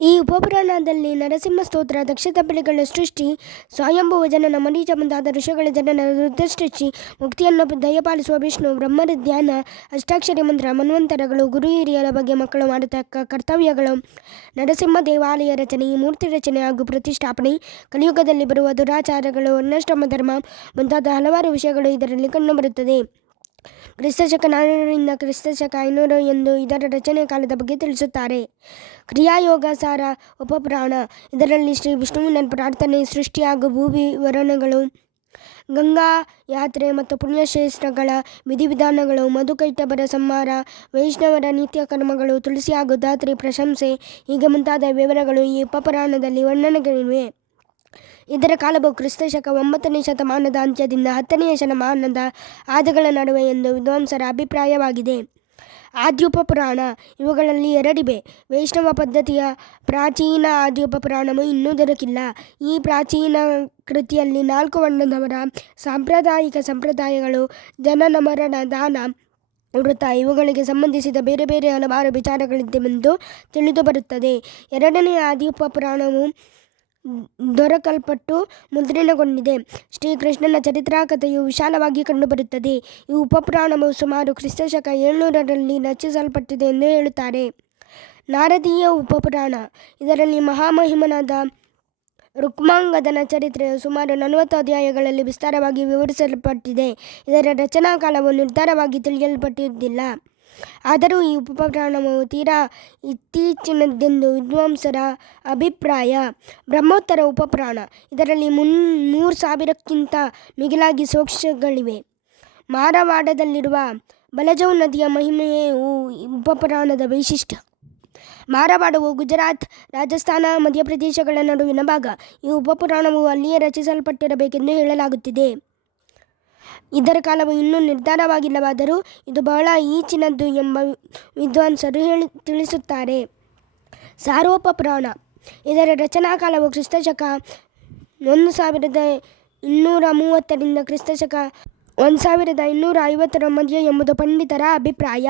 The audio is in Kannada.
ಈ ಉಪಪುರಾಣದಲ್ಲಿ ನರಸಿಂಹ ಸ್ತೋತ್ರ, ದಕ್ಷತಂಬಲಿಗಳ ಸೃಷ್ಟಿ, ಸ್ವಯಂಭುವ ಜನನ, ಮರೀಚ ಮುಂತಾದ ಋಷಿಗಳ ಜನನ, ರುದ್ರಸೃಷ್ಟಿ, ಮುಕ್ತಿಯನ್ನು ದಯಪಾಲಿಸುವ ವಿಷ್ಣು, ಬ್ರಹ್ಮರ ಧ್ಯಾನ, ಅಷ್ಟಾಕ್ಷರಿ ಮಂತ್ರ, ಮನ್ವಂತರಗಳು, ಗುರು ಹಿರಿಯರ ಬಗ್ಗೆ ಮಕ್ಕಳು ಮಾಡತಕ್ಕ ಕರ್ತವ್ಯಗಳು, ನರಸಿಂಹ ದೇವಾಲಯ ರಚನೆ, ಈ ಮೂರ್ತಿ ರಚನೆ ಹಾಗೂ ಪ್ರತಿಷ್ಠಾಪನೆ, ಕಲಿಯುಗದಲ್ಲಿ ಬರುವ ದುರಾಚಾರಗಳು, ವರ್ಣಾಶ್ರಮ ಧರ್ಮ ಮುಂತಾದ ಹಲವಾರು ವಿಷಯಗಳು ಇದರಲ್ಲಿ ಕಂಡುಬರುತ್ತದೆ. ಕ್ರಿಸ್ತಶಕ 400ರಿಂದ ಕ್ರಿಸ್ತಶಕ 500 ಎಂದು ಇದರ ರಚನೆಯ ಕಾಲದ ಬಗ್ಗೆ ತಿಳಿಸುತ್ತಾರೆ. ಕ್ರಿಯಾಯೋಗ ಸಾರ ಉಪಪುರಾಣ. ಇದರಲ್ಲಿ ಶ್ರೀ ವಿಷ್ಣುವಿನ ಪ್ರಾರ್ಥನೆ, ಸೃಷ್ಟಿ ಹಾಗೂ ಭೂವಿವರಣೆಗಳು, ಗಂಗಾ ಯಾತ್ರೆ ಮತ್ತು ಪುಣ್ಯಕ್ಷೇತ್ರಗಳ ವಿಧಿವಿಧಾನಗಳು, ಮಧುಕೈಟಭರ ಸಂಹಾರ, ವೈಷ್ಣವರ ನಿತ್ಯ ಕರ್ಮಗಳು, ತುಳಸಿ ಹಾಗೂ ಧಾತ್ರಿ ಪ್ರಶಂಸೆ ಹೀಗೆ ಮುಂತಾದ ವಿವರಗಳು ಈ ಉಪಪುರಾಣದಲ್ಲಿ ವರ್ಣನೆಗಳಿವೆ. ಇದರ ಕಾಲವು ಕ್ರಿಸ್ತಶಕ 9ನೇ ಶತಮಾನದ ಅಂತ್ಯದಿಂದ 10ನೇ ಶತಮಾನದ ಆದಿಗಳ ನಡುವೆ ಎಂದು ವಿದ್ವಾಂಸರ ಅಭಿಪ್ರಾಯವಾಗಿದೆ. ಆದ್ಯುಪಪುರಾಣ. ಇವುಗಳಲ್ಲಿ ಎರಡಿವೆ. ವೈಷ್ಣವ ಪದ್ಧತಿಯ ಪ್ರಾಚೀನ ಆದ್ಯುಪಪುರಾಣವು ಇನ್ನೂ ದೊರಕಿಲ್ಲ. ಈ ಪ್ರಾಚೀನ ಕೃತಿಯಲ್ಲಿ 4 ವರ್ಣದವರ ಸಾಂಪ್ರದಾಯಿಕ ಸಂಪ್ರದಾಯಗಳು, ಜನನ, ಮರಣ, ದಾನ, ವೃತ ಇವುಗಳಿಗೆ ಸಂಬಂಧಿಸಿದ ಬೇರೆ ಬೇರೆ ಹಲವಾರು ವಿಚಾರಗಳಿದ್ದವೆಂದು ತಿಳಿದುಬರುತ್ತದೆ. ಎರಡನೆಯ ಆದ್ಯುಪಪುರಾಣವು ದೊರಕಲ್ಪಟ್ಟು ಮುದ್ರಣಗೊಂಡಿದೆ. ಶ್ರೀಕೃಷ್ಣನ ಚರಿತ್ರಾಕಥೆಯು ವಿಶಾಲವಾಗಿ ಕಂಡುಬರುತ್ತದೆ. ಈ ಉಪಪುರಾಣವು ಸುಮಾರು ಕ್ರಿಸ್ತಶಕ 700ರಲ್ಲಿ ರಚಿಸಲ್ಪಟ್ಟಿದೆ ಎಂದು ಹೇಳುತ್ತಾರೆ. ನಾರದೀಯ ಉಪಪುರಾಣ. ಇದರಲ್ಲಿ ಮಹಾಮಹಿಮನಾದ ರುಕ್ಮಾಂಗದನ ಚರಿತ್ರೆಯು ಸುಮಾರು 40 ಅಧ್ಯಾಯಗಳಲ್ಲಿ ವಿಸ್ತಾರವಾಗಿ ವಿವರಿಸಲ್ಪಟ್ಟಿದೆ. ಇದರ ರಚನಾ ಕಾಲವು ನಿರ್ಧಾರವಾಗಿ ತಿಳಿಯಲ್ಪಟ್ಟಿಲ್ಲ. ಆದರೂ ಈ ಉಪಪುರಾಣವು ತೀರಾ ಇತ್ತೀಚಿನದೆಂದು ವಿದ್ವಾಂಸರ ಅಭಿಪ್ರಾಯ. ಬ್ರಹ್ಮೋತ್ತರ ಉಪಪುರಾಣ. ಇದರಲ್ಲಿ 3000ಕ್ಕಿಂತ ಮಿಗಿಲಾಗಿ ಸೂಕ್ತಗಳಿವೆ. ಮಾರವಾಡದಲ್ಲಿರುವ ಬಲಜೌ ನದಿಯ ಮಹಿಮೆಯೇ ಉಪಪುರಾಣದ ವೈಶಿಷ್ಟ್ಯ. ಮಾರವಾಡವು ಗುಜರಾತ್, ರಾಜಸ್ಥಾನ, ಮಧ್ಯಪ್ರದೇಶಗಳ ನಡುವಿನ ಭಾಗ. ಈ ಉಪಪುರಾಣವು ಅಲ್ಲಿಯೇ ರಚಿಸಲ್ಪಟ್ಟಿರಬೇಕೆಂದು ಹೇಳಲಾಗುತ್ತಿದೆ. ಇದರ ಕಾಲವು ಇನ್ನೂ ನಿರ್ಧಾರವಾಗಿಲ್ಲವಾದರೂ ಇದು ಬಹಳ ಈಚಿನದ್ದು ಎಂದು ವಿದ್ವಾಂಸರು ತಿಳಿಸುತ್ತಾರೆ. ಸಾರೋಪಪುರಾಣ. ಇದರ ರಚನಾ ಕಾಲವು ಕ್ರಿಸ್ತಶಕ 1230ರಿಂದ ಕ್ರಿಸ್ತಶಕ 1250ರ ಮಧ್ಯೆ ಎಂಬುದು ಪಂಡಿತರ ಅಭಿಪ್ರಾಯ.